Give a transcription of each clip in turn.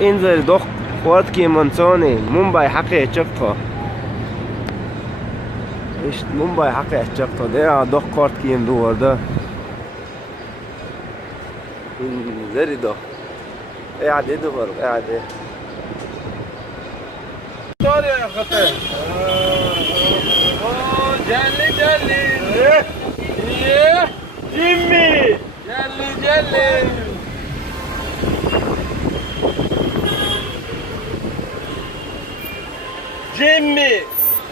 انزل دق خودکی منصونی منبای حقی چقا ایش منبای حقی چقا ده دق کارت کیم دو ورده زری دو قاعد دور قاعد طاري يا خطير جلي جلي ايه جيمي جلي جلي جيمي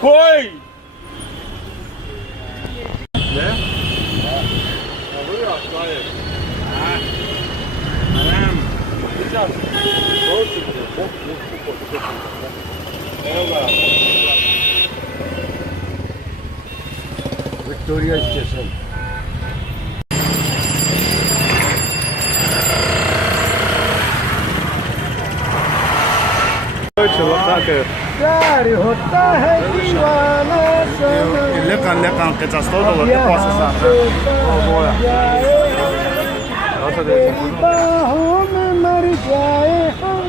كوي لا ابويا طيب سلام رجع Victoria Station. प्यार होता है दीवाना Lekan qicas todo lo que pasa तेरी बाहों में मर जाए हम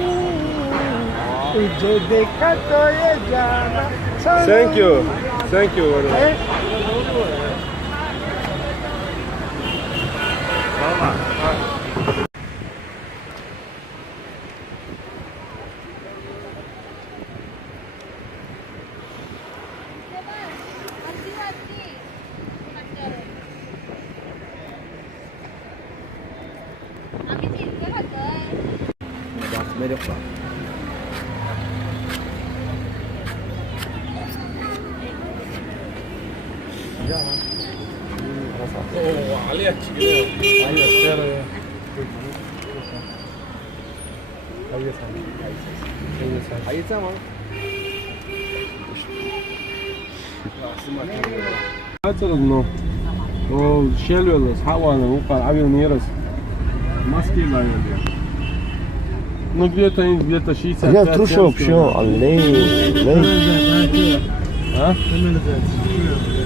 तुझे देखा तो ये जाना Thank you. Thank you. मेरे पास عليك كده Hatırladım o şelviyorlar havanı bu kadar avion yarısı maskeyle ayırıyor. Ну где-то 60. Я трушок все, аллей, А?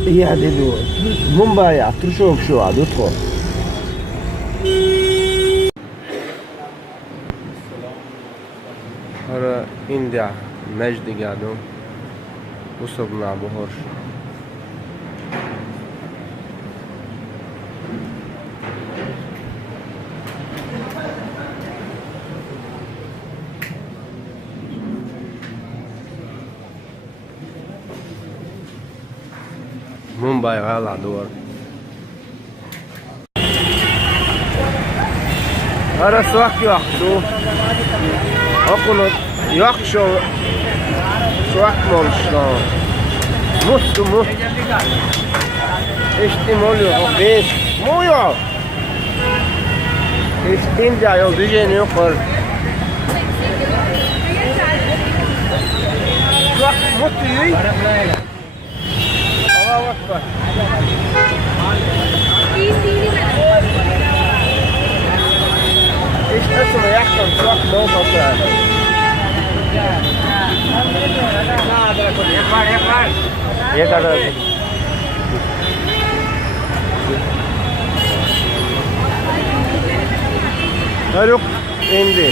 Я иду. Мумбай, трушок все, а тут что? هذا إنديا مجد قاعدون وصلنا بهرش Mumbai غالى دور هذا سواق يأخذوا أقول يأخذوا سواق مولشنا مت إشتمولي بيش مويا إستين جايو ديجين يقر سواق مت يي الله أكبر ايش اسمه يحصل سواق موقف ये कर रहा है रुक indi